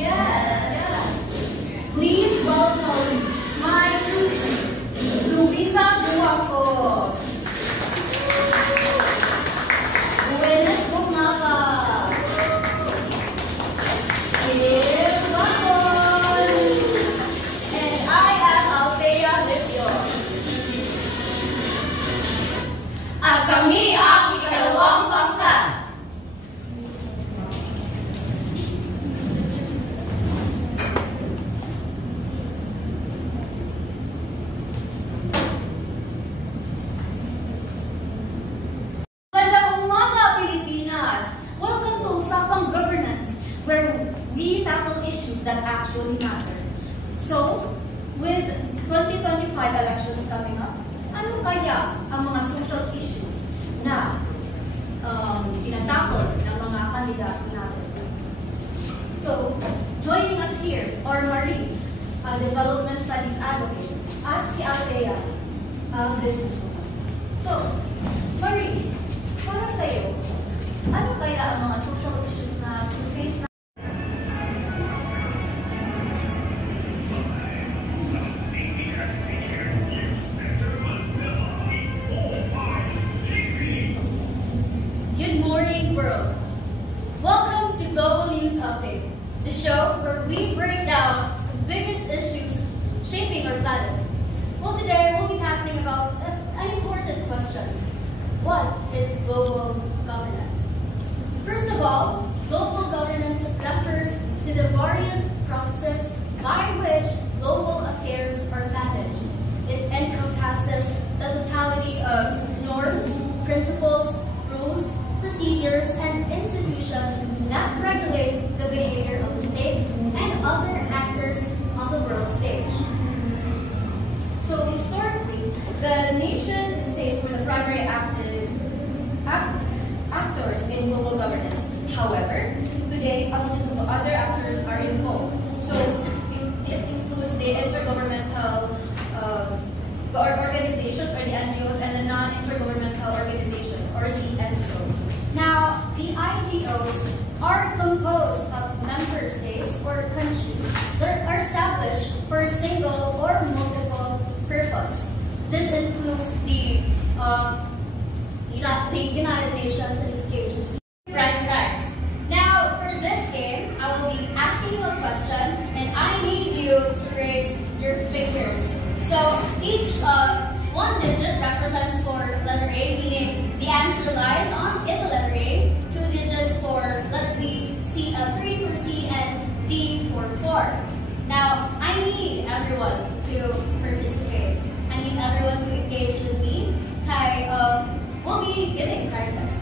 Yeah. Please welcome my Luisa Buaco. Buenas Bumaba. And I am Althea Vivio. At kami ang ikalawang pangkat. Where we tackle issues that actually matter. So, with 2025 elections coming up, ano kaya ang mga social issues na tinatakol ng mga kandidato natin? So, joining us here are Marie, a development studies advocate, at si Althea, a businesswoman. So, Marie, para sa'yo, ano kaya ang mga social issues na face na the show where we break down the biggest issues shaping our planet. Well, today we'll be tackling about an important question. What is global governance? First of all, global governance refers to the various processes by which global affairs are managed. It encompasses the totality of norms, principles, rules, procedures, and institutions that regulate the behavior of the states and other actors on the world stage. So historically, the nation and states were the primary actors in global governance. However, today, other actors are involved. So it includes the intergovernmental organizations, or the NGOs, and the non-intergovernmental organizations, or the NGOs. Now, the IGOs are composed of member states or countries that are established for a single or multiple purpose. This includes the United Nations and its agencies. Right. Now, for this game, I will be asking you a question, and I need you to raise your fingers. So each one digit represents for letter A, meaning the answer lies in the letter A. 2 digits for letter B, 3 for C, and D for 4. Now, I need everyone to participate. I need everyone to engage with me. We'll be giving prizes.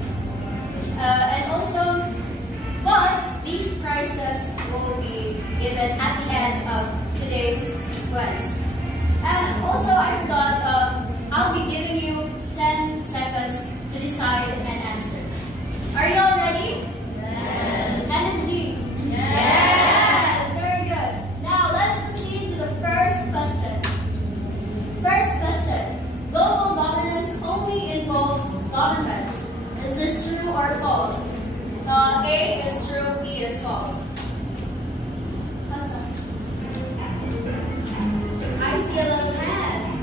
And also, but these prizes will be given at the end of today's sequence. And also, I forgot, I'll be giving you 10 seconds to decide and answer. Are you all ready? Yes. Energy? Yes. Very good. Now, let's proceed to the first question. First question. Global governance only involves governments. Is this true or false? A is true, B is false. I see a lot of hands.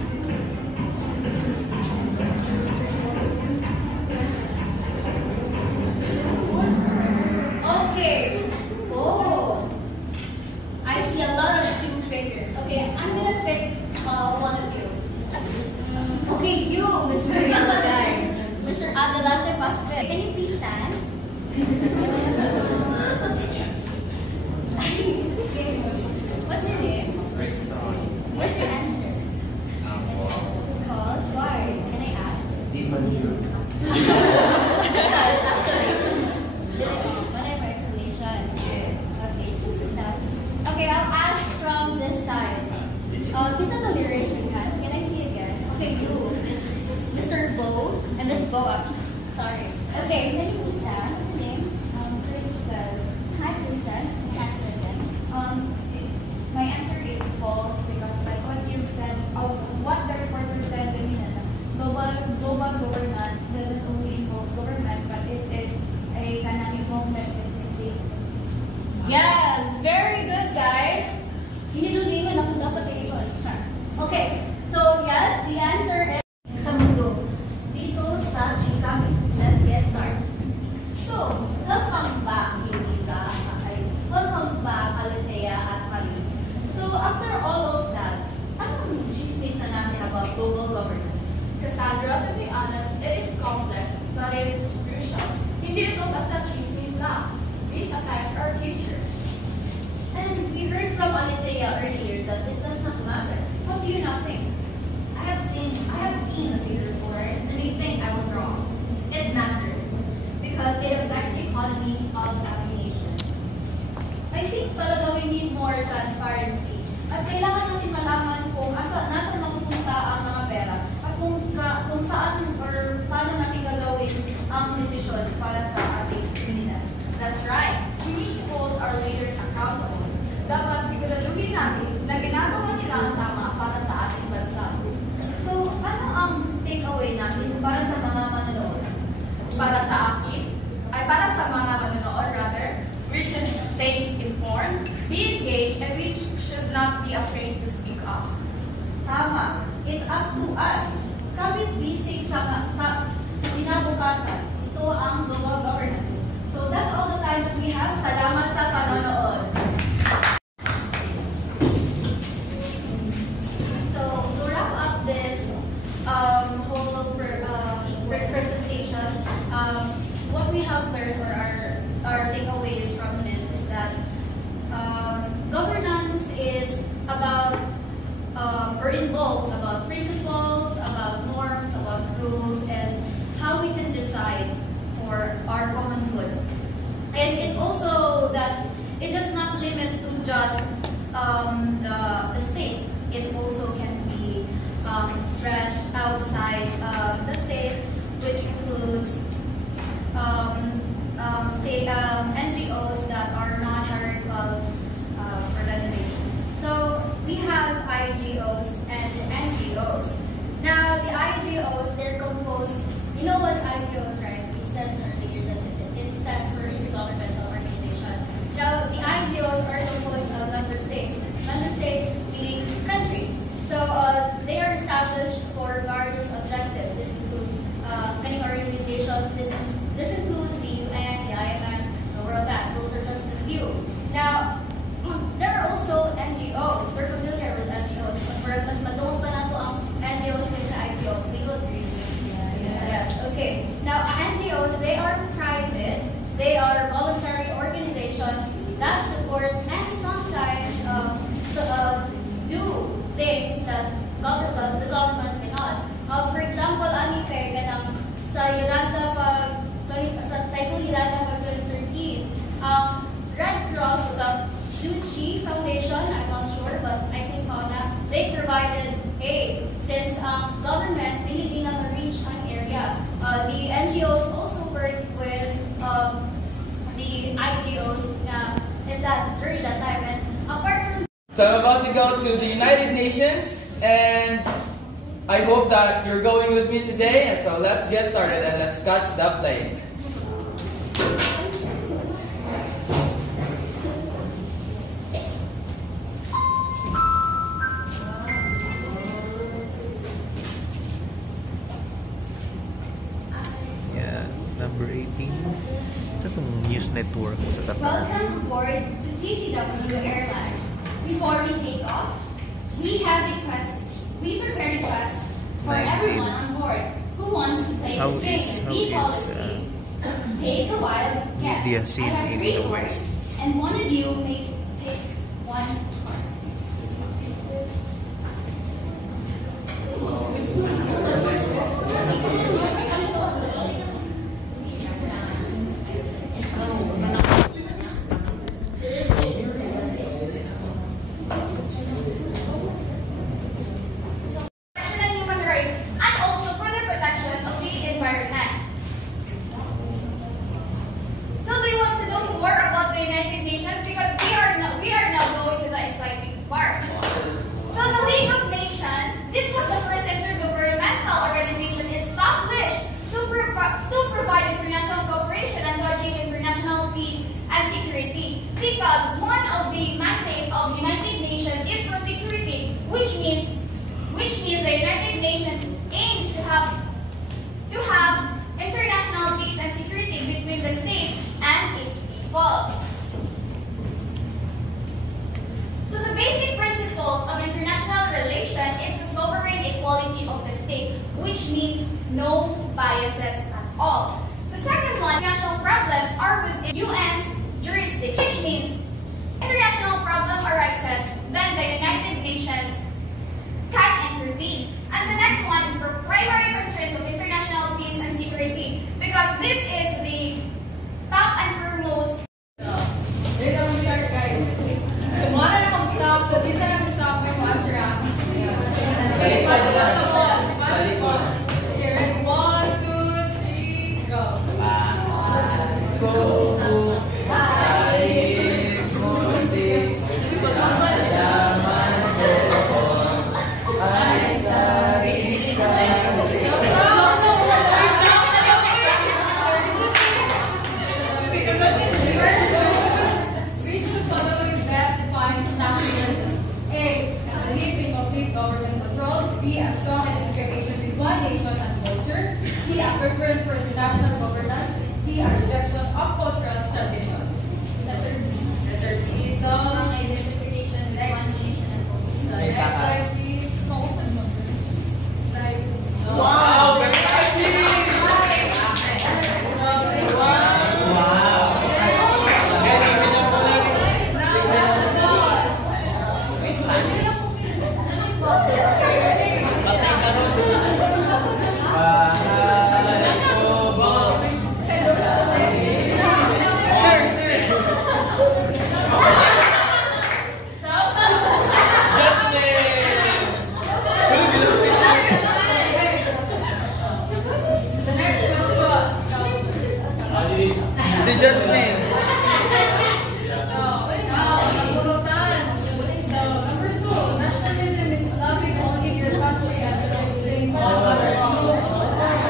Okay. Oh. I see a lot of 2 fingers. Okay, I'm gonna pick one of you. Okay, you, Mr. Yellow Guy. Mr. Adelante Pafe. Can you please stand? What's your name? What's your answer? Cause? Why? Can I ask? Actually, whatever explanation. Okay, sit down. Okay, I'll ask from this side. Kids are only raising hands. Can I see again? Okay, you, Mr. Bo, and Miss Bo. Sorry. Okay, can you please stand? What's your name? Kristen. Hi, Kristen. Can I answer again? My answer is false because like what you said, what the reporter said, global governance doesn't only involve government, but it is a kind of involvement in the states. Yes, Very good, guys. Hinilundiwan ako dapat iniwan. Okay, so yes, the answer is Sa mundo, dito sa Chikami. Let's get started. So, welcome back, Luisa. Welcome back, Alethea at Marie. So, after all of that, anong chismis na natin about global governance? Cassandra, to be honest, it is complex, but it is crucial. Hindi ito basta chismis lang. This affects our future. And we heard from Alethea earlier that it does not matter. What do you not think? I have seen the figure report, and I think I was wrong. It matters because it affects the economy of every nation. I think talaga we need more transparency. At kailangan natin malaman kung nasa mapupunta ang mga pera at kung saan or paano natin gagawin ang desisyon para sa ating komunidad. That's right. We need to hold our leaders accountable. Dapat siguraduhin natin na ginagawa nila ang tama para sa ating bansa. So, ano ang takeaway natin para sa mga manonood? Para sa mga manonood rather, we should stay informed, be engaged, and we should not be afraid to speak up. Tama. It's up to us. Kapit bisig sa kinabukasan. Ito ang global governance. So, that's all the time that we have. Salamat sa panonood. So, to wrap up this whole presentation, what we have learned or our takeaways from this is that governance is about or involves about principles, about norms, about rules, and how we can decide for our common good. And it also that it does not limit to just the state. It also can be branched outside the state, which includes NGOs that are not hierarchical organizations. So we have IGOs and NGOs. Now the IGOs, they're composed. You know what's IGOs, right? We said earlier that it stands for Intergovernmental Organization. Now the IGOs are composed of member states. Member states meaning countries. So they are established for various objectives. This includes many organizations. This includes the UN, the IMF, the World Bank. Those are just a few. Now, there are also NGOs. We're familiar with NGOs. But mas madung pa na to ang NGOs kaysa IGOs. We will agree. Yes. Okay. Now, NGOs, they are private. They are voluntary organizations that support and sometimes do things that the government cannot. For example, Anike, kanang sa Yolanda sa Typhoon Yolanda pag 2013, Red Cross, the Suchi Foundation, I'm not sure, but I think they provided aid since government really did not reach an area. The NGOs also work with the IGOs during that time. And apart from So I'm about to go to the United Nations, and I hope that you're going with me today. And so let's get started and let's catch the plane. Yeah, number 18. Sa itong news network sa Qatar. Welcome aboard to TCW Airline. Before we take off, we prepare a quest for 19. everyone on board who wants to play How this game. We call this game. Take a wild guess. media I scene have in 3 the words, West? and one of you may pick one card. So do you want to know more about the United Nations? Because we are now going to the state, which means no biases at all. The second one, international problems are within UN's jurisdiction, which means international problem arises, then the United Nations can intervene. And the next one is for primary concerns of international peace and security, because this is the top and foremost. Here na start, guys. Tomorrow na mag-stop. Please na mag-stop mo yung answer, ah. Okay, sige, ready? 1, 2, 3, go. Which of the following best defines nationalism? A. Belief in complete government control. B. A strong identification with one nation and culture. C. A preference for international governance. D. A rejection of cultural traditions. Letter D. So, Strong identification with one nation and culture. so next slide, please. Slide. Wow, very Si Jasmine. So, number 2, nationalism is loving only your country and rejecting all others.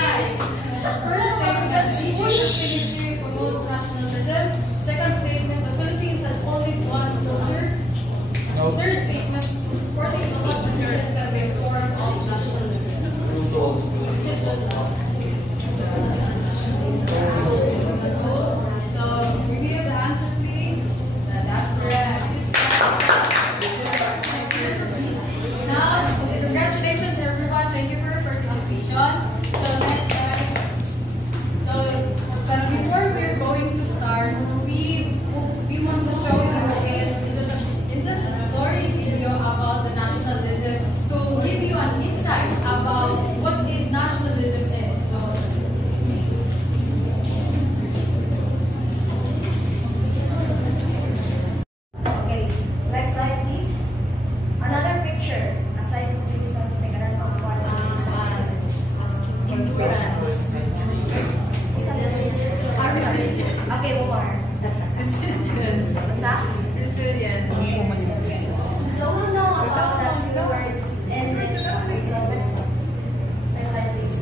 First statement, Teachers Ministry promotes nationalism. Second statement, the Philippines has only one culture. Third statement, supporting the small businesses can be a form of nationalism. Which is the So, reveal the answer, please. That's correct. Now, congratulations everyone. Thank you for your participation. So next time. So, but before we're going to start, we want to show you an introductory video about the nationalism to give you an insight about what is nationalism is. So, Okay, next slide please. Another picture. Aside please sa second mga kwarta. Okay, one more. What's that? So we'll know about that two words in this next slide please.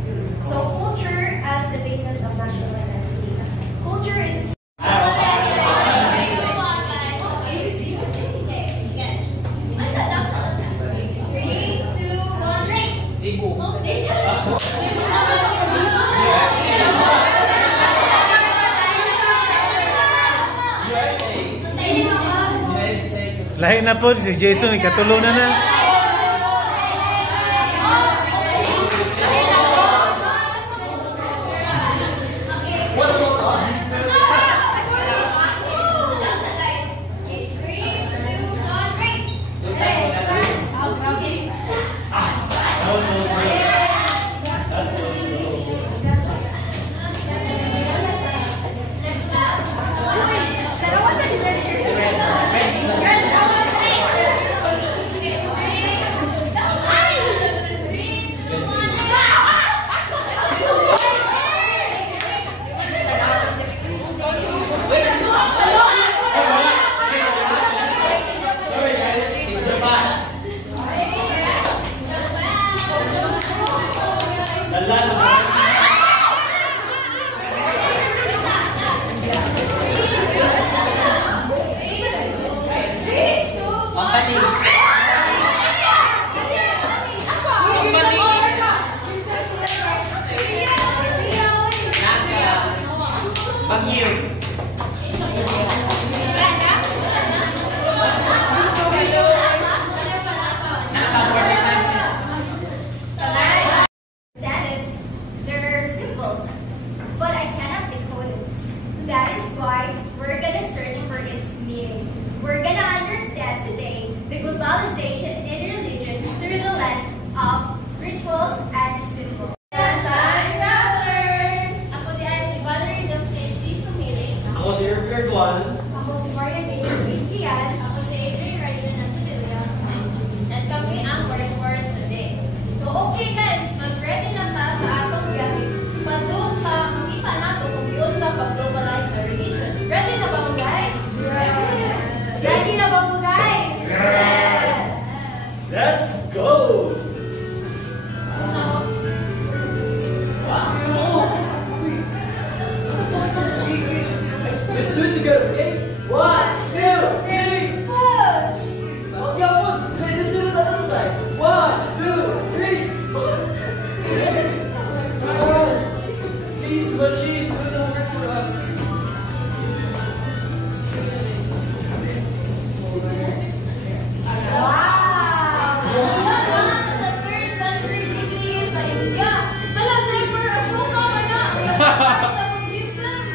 So culture as the basis of national identity. Culture is Lahi na po si Jason, ikatulo na na. Okay, third one. Ako si Maria David Cristian. Ako si Adrian Ryder na Cecilia. And kami ang word for today. So okay guys, mag-ready na ta sa atong biyahe. Padung sa makita nato kung yun sa pag-globalize na religion. Ready na ba mo guys? Yes. Ready na ba mo guys? Yes! Let's go! Let's do it together, okay? 1, 2, 3, Push! okay, let's do it another time. 1, 2, 3, Please, machine, do the work for us. Wow! Mga sa 3rd century BCE sa India. Hala, Sniper, Ashoka ba na? Sa Buddhism.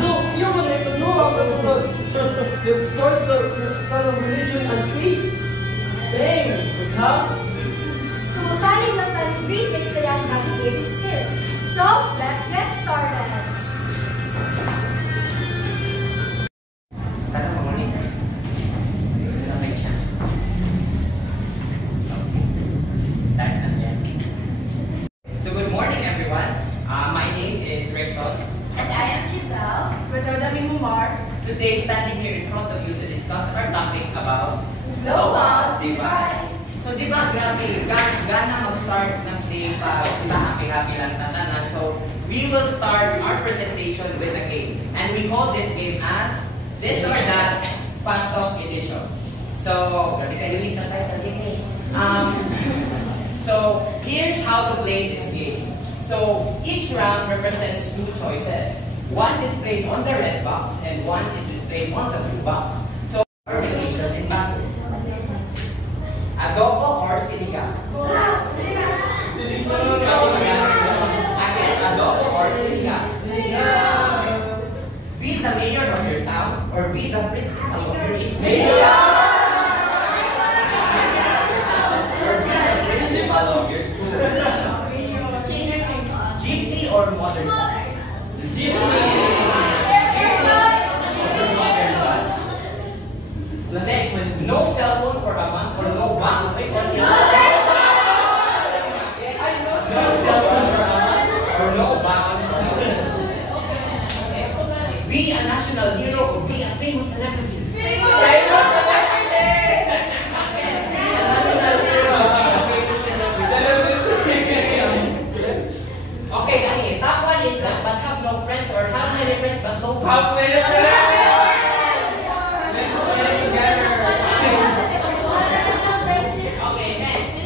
No, siya man ay ano ang yung start sa kind of religion and faith. Dang, ha? Sumusaling ng talibig sa yung navigating skills. So, let's get started. So good morning everyone. My name is Rexon. And I am Giselle. Today standing here in front of you to discuss our topic about Global divide. So di ba grabe, gana mag-start ng day pa, di ba happy-happy lang tatanan. So we will start our presentation with a game. And we call this game as This or That Fast Talk Edition. So, grabe kayo sa title game. So here's how to play this game. So each round represents 2 choices. One displayed on the red box and one is displayed on the blue box. So variation in battle. Adobo or sinigang? Again, adobo or sinigang? Be the mayor of your town or be the principal of your school? Or be the principal of your school? Jeepney or modern bus? Next, no cell phone for a month or no bank. No cell phone for a month or no bank. Be a national hero or be a famous celebrity. Be a national hero or be a famous celebrity. Okay, Ani, top 1 in class but have no friends or have many friends but no friends. Okay, next.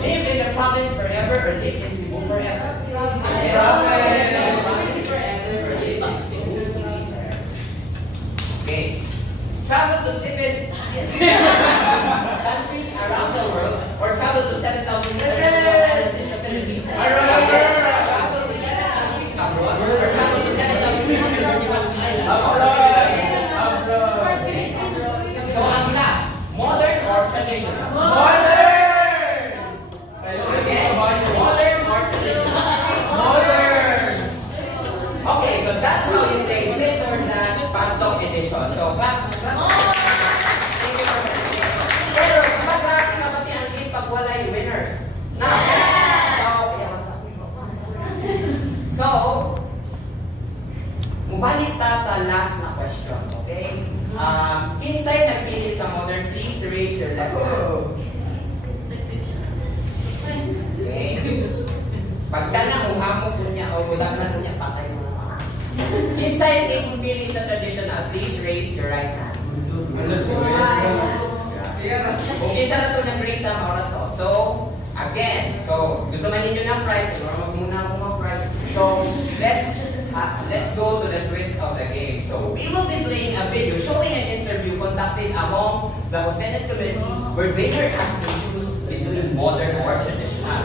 Live in the province forever or live in Cebu forever? Live in the province forever or live in Cebu forever? Okay. Travel to 7 countries around the world or travel to 7,600 islands in the Philippines? Travel to 7 countries abroad or travel to 7,641 islands? So ang last, modern or traditional? Modern! Again, modern or traditional? Modern! Okay, so that's how you play this or that fast talk edition. So clap. Thank you for participating. Pero kapag grabe na pati ang game pag wala yung winners. Now, so, mubalik ta sa last na question, okay? Inside nagpili sa modern, please raise your left hand. Okay? Pagka na umamo po niya o budaghan po niya, patay mo naman. Inside kung pili sa traditional, please raise your right hand. Okay, sa nato nag-raise ang oras to. So, again, gusto man ninyo ng prize, pero magmuna ako ng prize. So, let's go to the twist of the game. So, we will be playing a video showing an interview conducted among the Senate Committee where they were asked to choose between modern or traditional.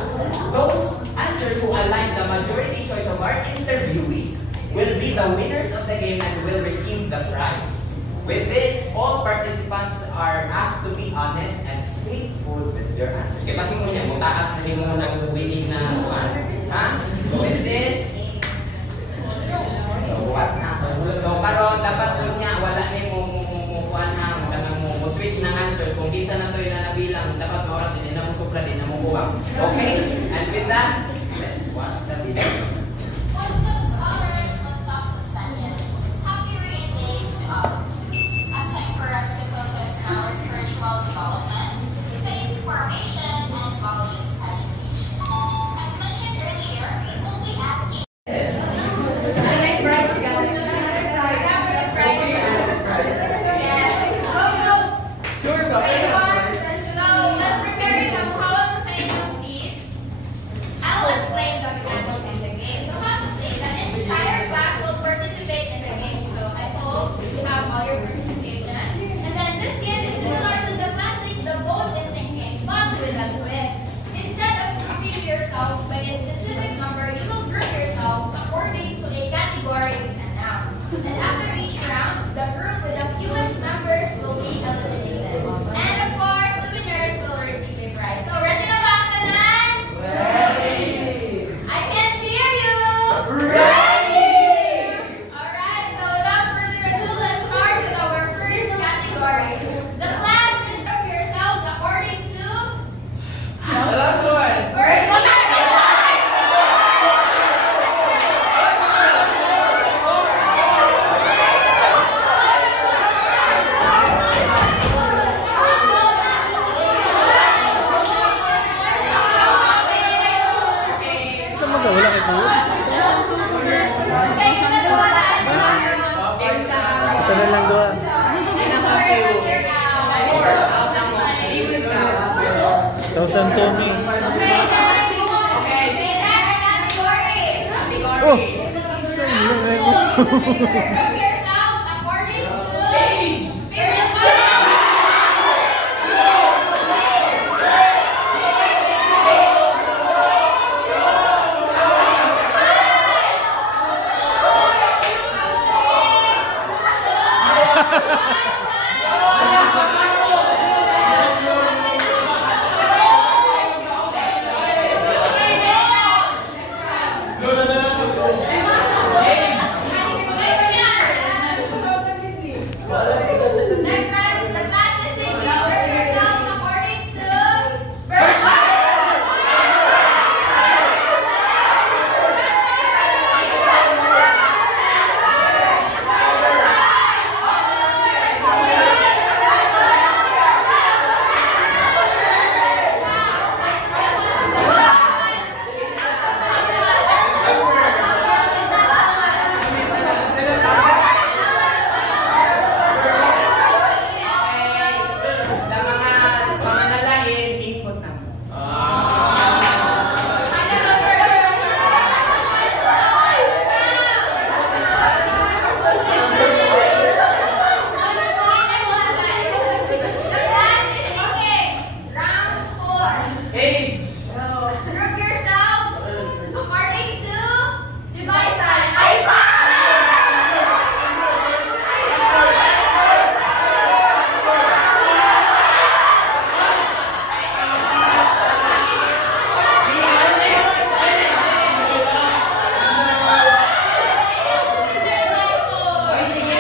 Those answers who align the majority choice of our interviewees will be the winners of the game and will receive the prize. With this, all participants are asked to be honest and faithful with their answers. Kaya kasi mo niya, mutaas na mo ng winning na one. Ha? With this, so what na? So karon dapat po niya Tommy. Okay, next category. Oh! Group yourselves according to favorite color. Next round, the class is singing. Group yourselves according to Sa mga panganalain, input na. Age. Group yourselves according to device time. Oy, sige.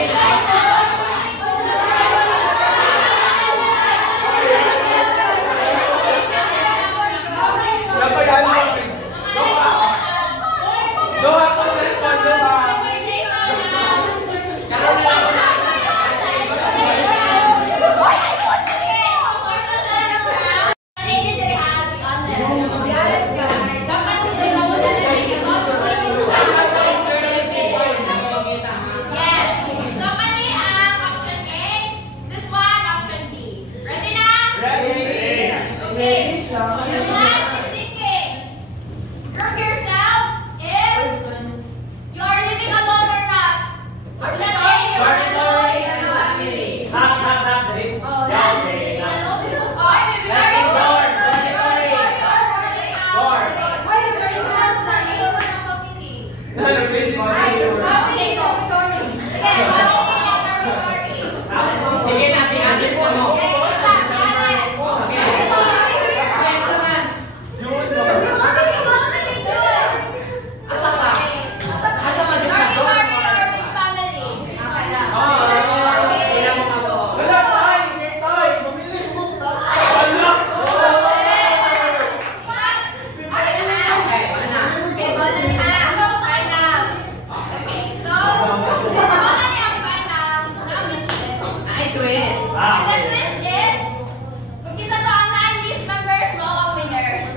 Yes. So, mali ang option A, this one, option B. Ready na? Okay. The class is thinking. Group yourselves if you are living alone or not. Option A, you are alone. Sige na, pinalis ko mo. Asa ka? Asa ka dito? Okay, wala na. Ay, twist. And then this is, isa to ang 9 list members mo ang winners.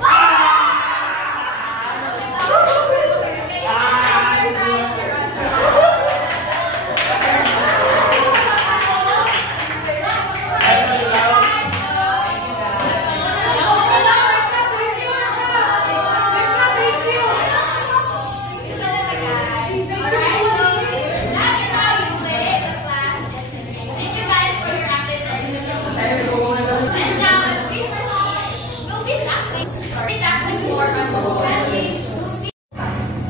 And now, as we proceed, we'll be tackling more on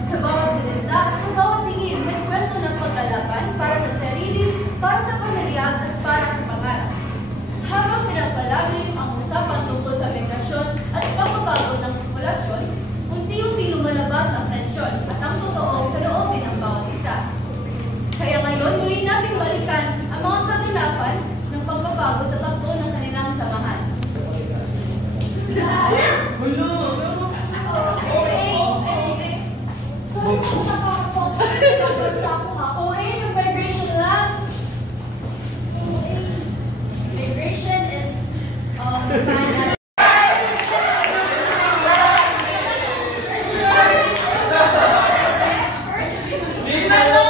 Sa bawat salita, sa bawat tingin, may kwento ng paglalaban para sa sarili, para sa pamilya, at para sa pangarap. Habang pinagpalalim ang usapan tungkol sa migrasyon at pagbabago ng populasyon, unti-unti lumalabas ang tensyon at ang totoong saloobin ng bawat isa. Kaya ngayon, muli nating balikan ang mga kaganapan ng pagbabago sa takbo ng kanilang samahan. Sorry po sa kakapagbansa ko ha. OA, yung vibration lang. Vibration is defined as Hello,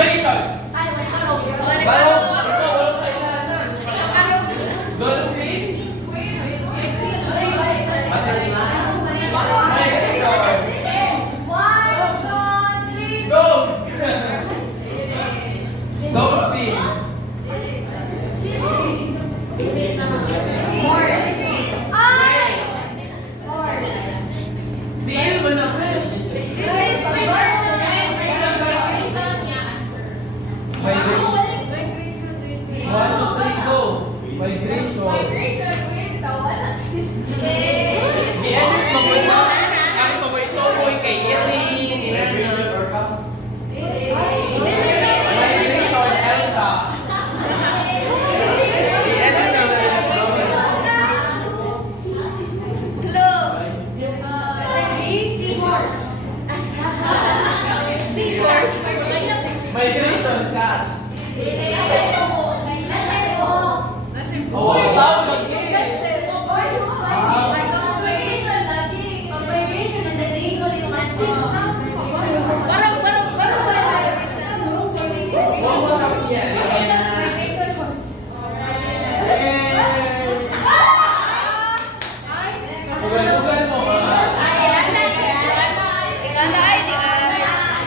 Migration. Ay, wala. Baro. Ikaw, walang kailangan. Dolphin. Go. Dolphin. Bill mo na fish. One, two, three, go. Migration. I-edit mo ba ito? Ano pa ba ito? Boy kay Erin. Migration, Elsa. I-edit na ba ito? Migration, cat. Oh, wow, okay. What was up here? Bugal-bugal mo ba?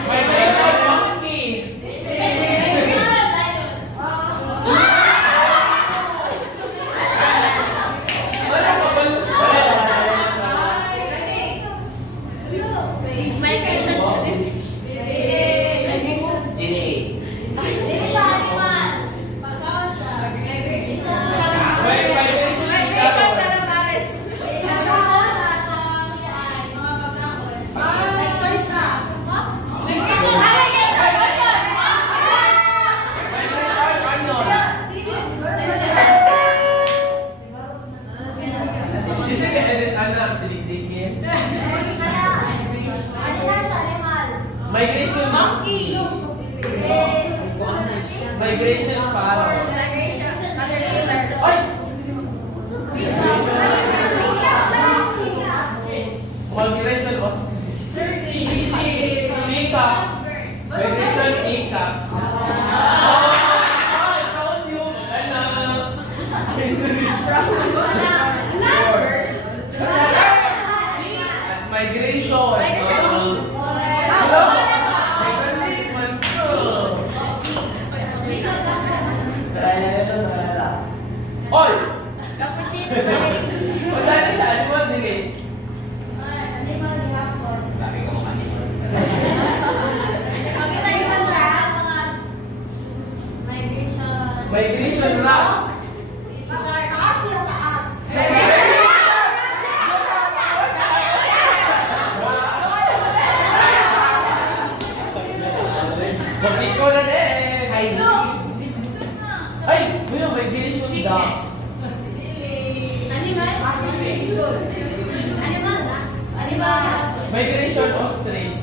Migration, monkey. Wala ka ba yung Kasi ka-edit anak, siligdigin. Migration monkey. Migration parrot. Ay! Migration ostrich. Peacock. Migration peacock. Ay, count yung anak. Migration. Hello? Oy! Wala na sa animal din eh. Dami ko mga animal. Migration rat. Bakit ko na din? Ay! Kuya, migration duck. Migration ostrich.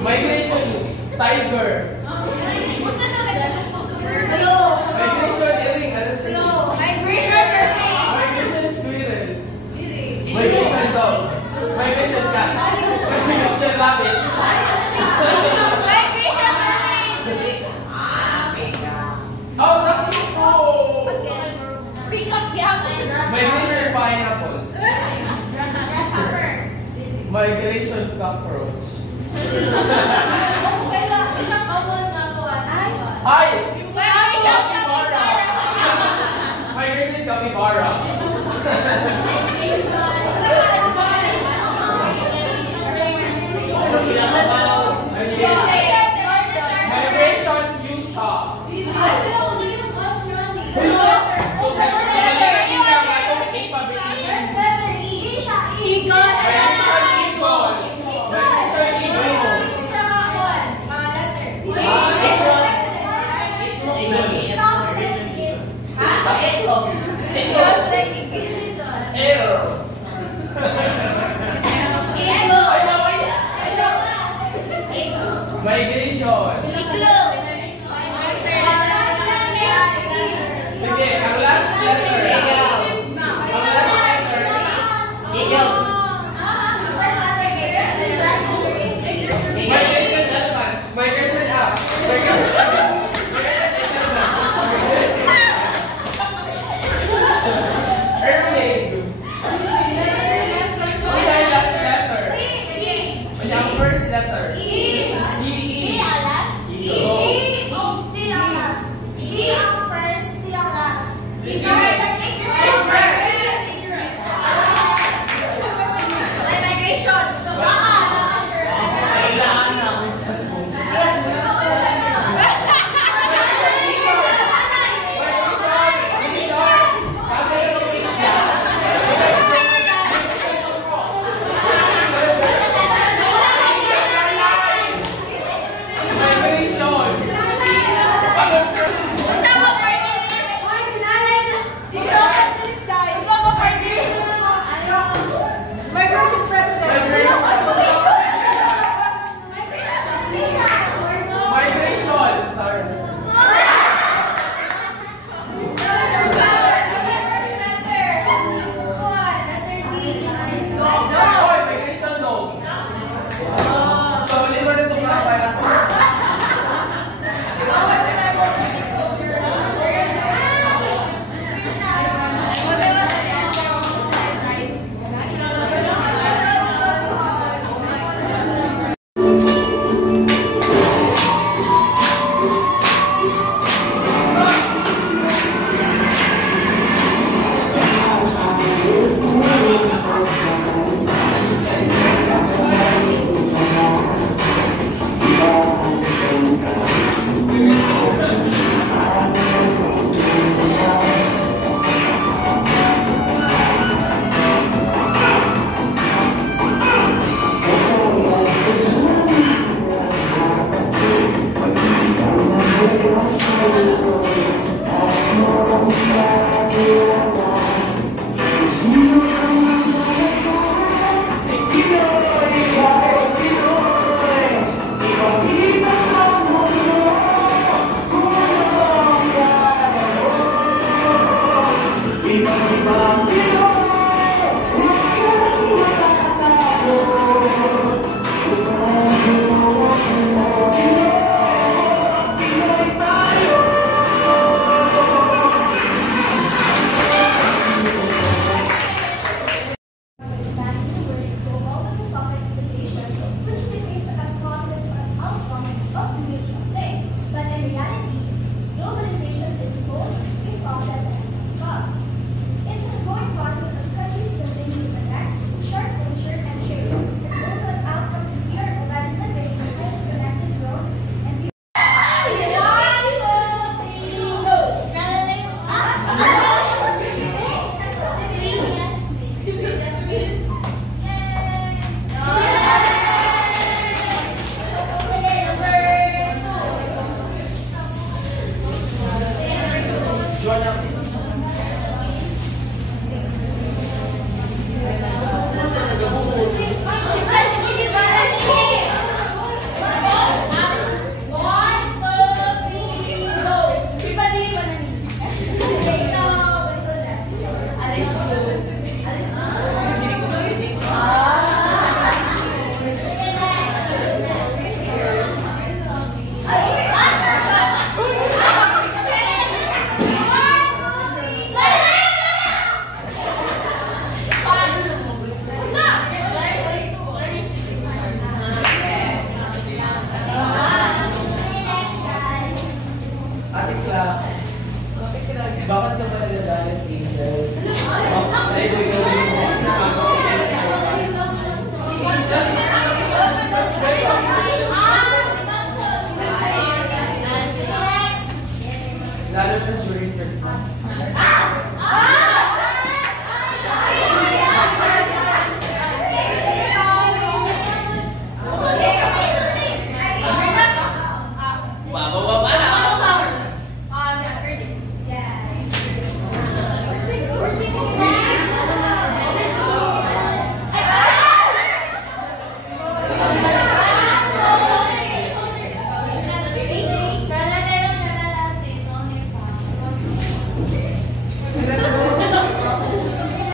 Migration tiger. Migration earring. Migration squirrel. Migration dog. Migration cat. Migration rabbit. Oh, sakto po! Migration pineapple. Migration cockroach. Ay!